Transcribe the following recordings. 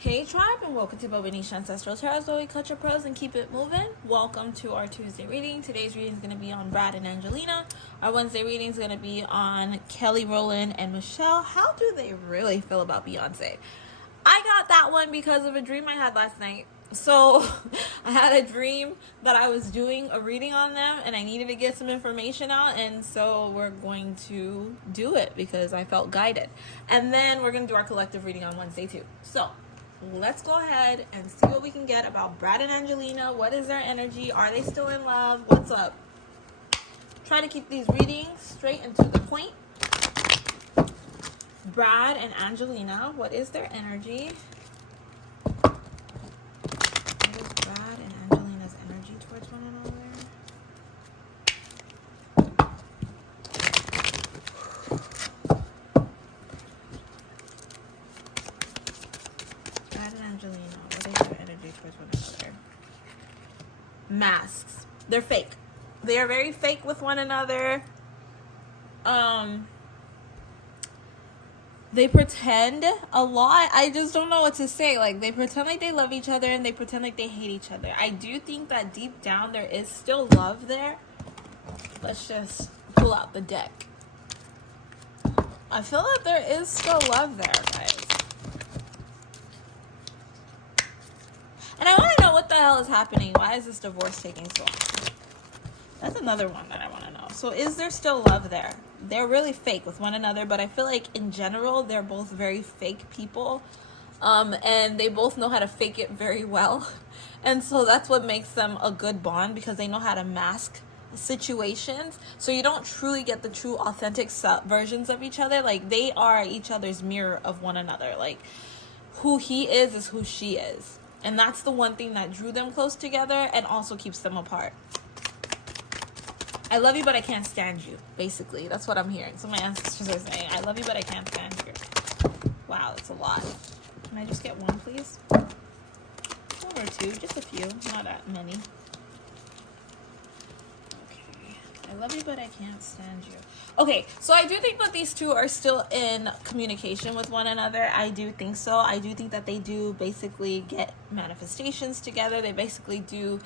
Hey tribe, and welcome to Bobo-Nesha Ancestral Tarot, where we cut your pros and keep it moving. Welcome to our Tuesday reading. Today's reading is going to be on Brad and Angelina. Our Wednesday reading is going to be on Kelly Rowland and Michelle. How do they really feel about Beyonce? I got that one because of a dream I had last night. So I had a dream that I was doing a reading on them and I needed to get some information out, and so we're going to do it because I felt guided. And then we're going to do our collective reading on Wednesday too. So let's go ahead and see what we can get about Brad and Angelina. What is their energy? Are they still in love? What's up? Try to keep these readings straight and to the point. Brad and Angelina, what is their energy? What is Brad and Angelina's energy towards one another? Brad and Angelina, what is their energy towards one another? Masks. They're fake. They are very fake with one another. They pretend a lot. I just don't know what to say. Like, they pretend like they love each other and they pretend like they hate each other. I do think that deep down there is still love there. Let's just pull out the deck. I feel like there is still love there, guys. And I want to know what the hell is happening. Why is this divorce taking so long? That's another one that I want to know. So is there still love there? They're really fake with one another, but I feel like in general, they're both very fake people. And they both know how to fake it very well. And so that's what makes them a good bond, because they know how to mask situations. So you don't truly get the true authentic versions of each other. Like, they are each other's mirror of one another. Like, who he is who she is. And that's the one thing that drew them close together and also keeps them apart. I love you, but I can't stand you. Basically, that's what I'm hearing. So my ancestors are saying, I love you, but I can't stand you. Wow, that's a lot. Can I just get one, please? One or two, just a few, not that many. Okay, I love you, but I can't stand you. Okay, so I do think that these two are still in communication with one another. I do think so. I do think that they do basically get manifestations together. They basically do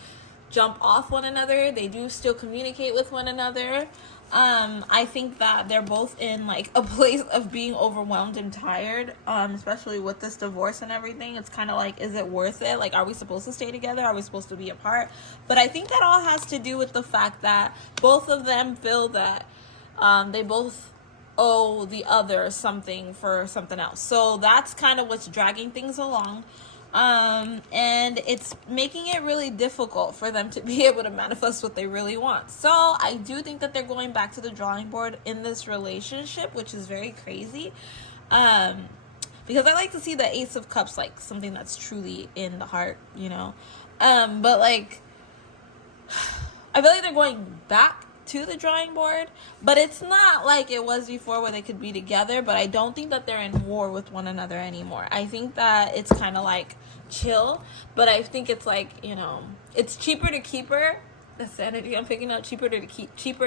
jump off one another. They do still communicate with one another. I think that they're both in like a place of being overwhelmed and tired, especially with this divorce and everything. It's kind of like, is it worth it? Like, are we supposed to stay together? Are we supposed to be apart? But I think that all has to do with the fact that both of them feel that they both owe the other something for something else. So that's kind of what's dragging things along. And it's making it really difficult for them to be able to manifest what they really want. So I do think that they're going back to the drawing board in this relationship, which is very crazy. Because I like to see the Ace of Cups like something that's truly in the heart, you know. But like, I feel like they're going back to the drawing board, but it's not like it was before where they could be together. But I don't think that they're in war with one another anymore. I think that it's kind of like chill, but I think it's like, you know, it's cheaper to keep her. That's the energy I'm picking up. Cheaper to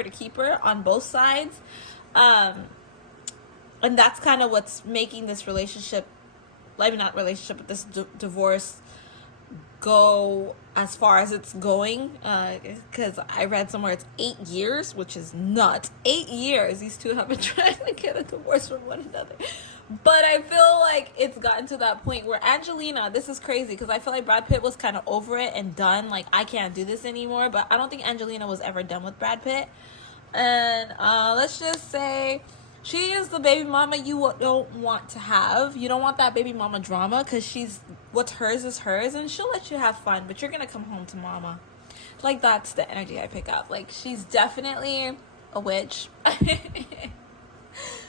keep her on both sides. And that's kind of what's making this relationship, maybe not relationship, but this divorce go as far as it's going, because I read somewhere it's 8 years, which is nuts. 8 years these two have been trying to get a divorce from one another. But I feel like it's gotten to that point where Angelina, this is crazy, because I feel like Brad Pitt was kind of over it and done, like, I can't do this anymore. But I don't think Angelina was ever done with Brad Pitt. And let's just say she is the baby mama you don't want to have. You don't want that baby mama drama, because she's, what's hers is hers, and she'll let you have fun, but you're gonna come home to mama. Like, that's the energy I pick up. Like, she's definitely a witch.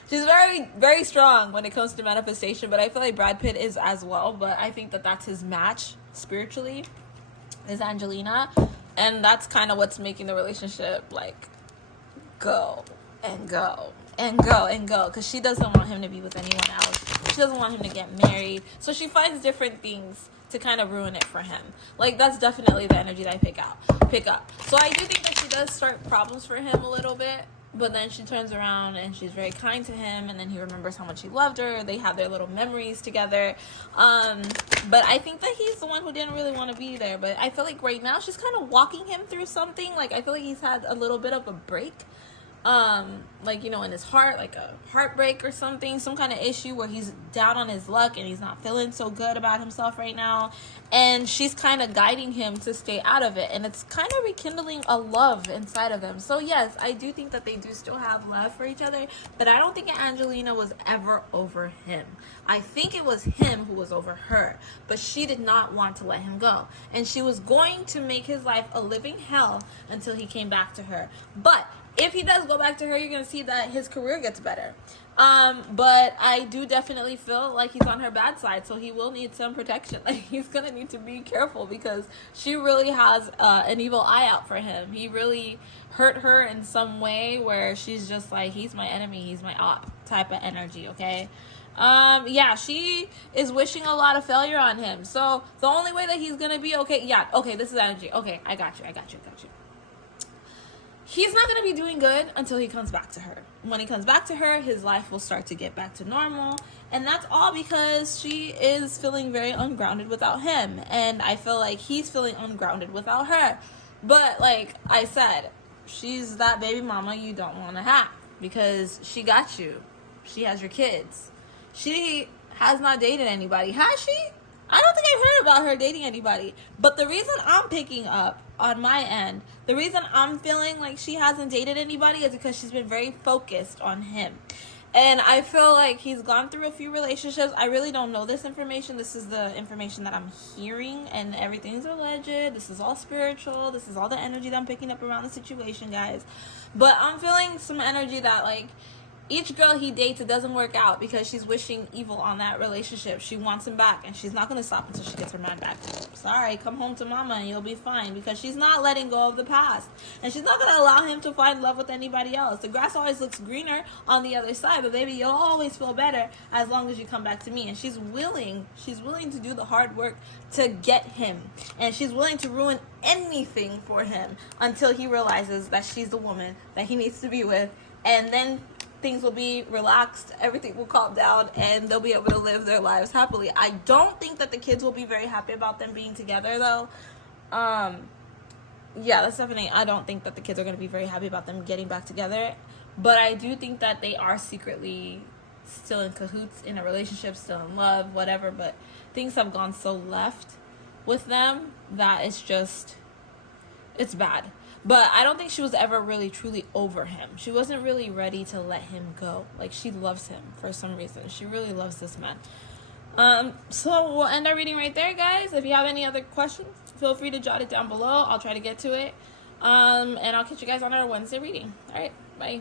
She's very, very strong when it comes to manifestation, but I feel like Brad Pitt is as well. But I think that that's his match spiritually, is Angelina. And that's kind of what's making the relationship like go and go and go and go, because she doesn't want him to be with anyone else. She doesn't want him to get married, so she finds different things to kind of ruin it for him. Like, that's definitely the energy that I pick up. So I do think that she does start problems for him a little bit, But then she turns around and she's very kind to him, and then he remembers how much he loved her. They have their little memories together. But I think that he's the one who didn't really want to be there. But I feel like right now she's kind of walking him through something. Like, I feel like he's had a little bit of a break. Like, you know, in his heart, like a heartbreak or something, some kind of issue where he's down on his luck and he's not feeling so good about himself right now. And she's kind of guiding him to stay out of it. And it's kind of rekindling a love inside of them. So yes, I do think that they do still have love for each other, but I don't think Angelina was ever over him. I think it was him who was over her, but she did not want to let him go. And she was going to make his life a living hell until he came back to her. But if he does go back to her, you're going to see that his career gets better. But I do definitely feel like he's on her bad side, so he will need some protection. Like, he's going to need to be careful because she really has an evil eye out for him. He really hurt her in some way where she's just like, he's my enemy, he's my op type of energy, okay? Yeah, she is wishing a lot of failure on him. So the only way that he's going to be okay, yeah, okay, this is energy. Okay, I got you. He's not going to be doing good until he comes back to her. When he comes back to her, his life will start to get back to normal. And that's all because she is feeling very ungrounded without him. And I feel like he's feeling ungrounded without her. But like I said, she's that baby mama you don't want to have because she got you. She has your kids. She has not dated anybody. Has she? I don't think I've heard about her dating anybody. But the reason I'm picking up on my end, the reason I'm feeling like she hasn't dated anybody is because she's been very focused on him. And I feel like he's gone through a few relationships. I really don't know this information. This is the information that I'm hearing, and everything's alleged. This is all spiritual. This is all the energy that I'm picking up around the situation, guys. But I'm feeling some energy that, like, each girl he dates, it doesn't work out because she's wishing evil on that relationship. She wants him back, and she's not going to stop until she gets her man back. Sorry, come home to mama and you'll be fine, because she's not letting go of the past. And she's not going to allow him to find love with anybody else. The grass always looks greener on the other side, but baby, you'll always feel better as long as you come back to me. And she's willing to do the hard work to get him. And she's willing to ruin anything for him until he realizes that she's the woman that he needs to be with. And then things will be relaxed, everything will calm down, and they'll be able to live their lives happily. I don't think that the kids will be very happy about them being together, though. Yeah, that's definitely, I don't think that the kids are going to be very happy about them getting back together. But I do think that they are secretly still in cahoots, in a relationship, still in love, whatever. But things have gone so left with them that it's just, it's bad. But I don't think she was ever really truly over him. She wasn't really ready to let him go. Like, she loves him for some reason. She really loves this man. So we'll end our reading right there, guys. If you have any other questions, feel free to jot it down below. I'll try to get to it. And I'll catch you guys on our Wednesday reading. All right, bye.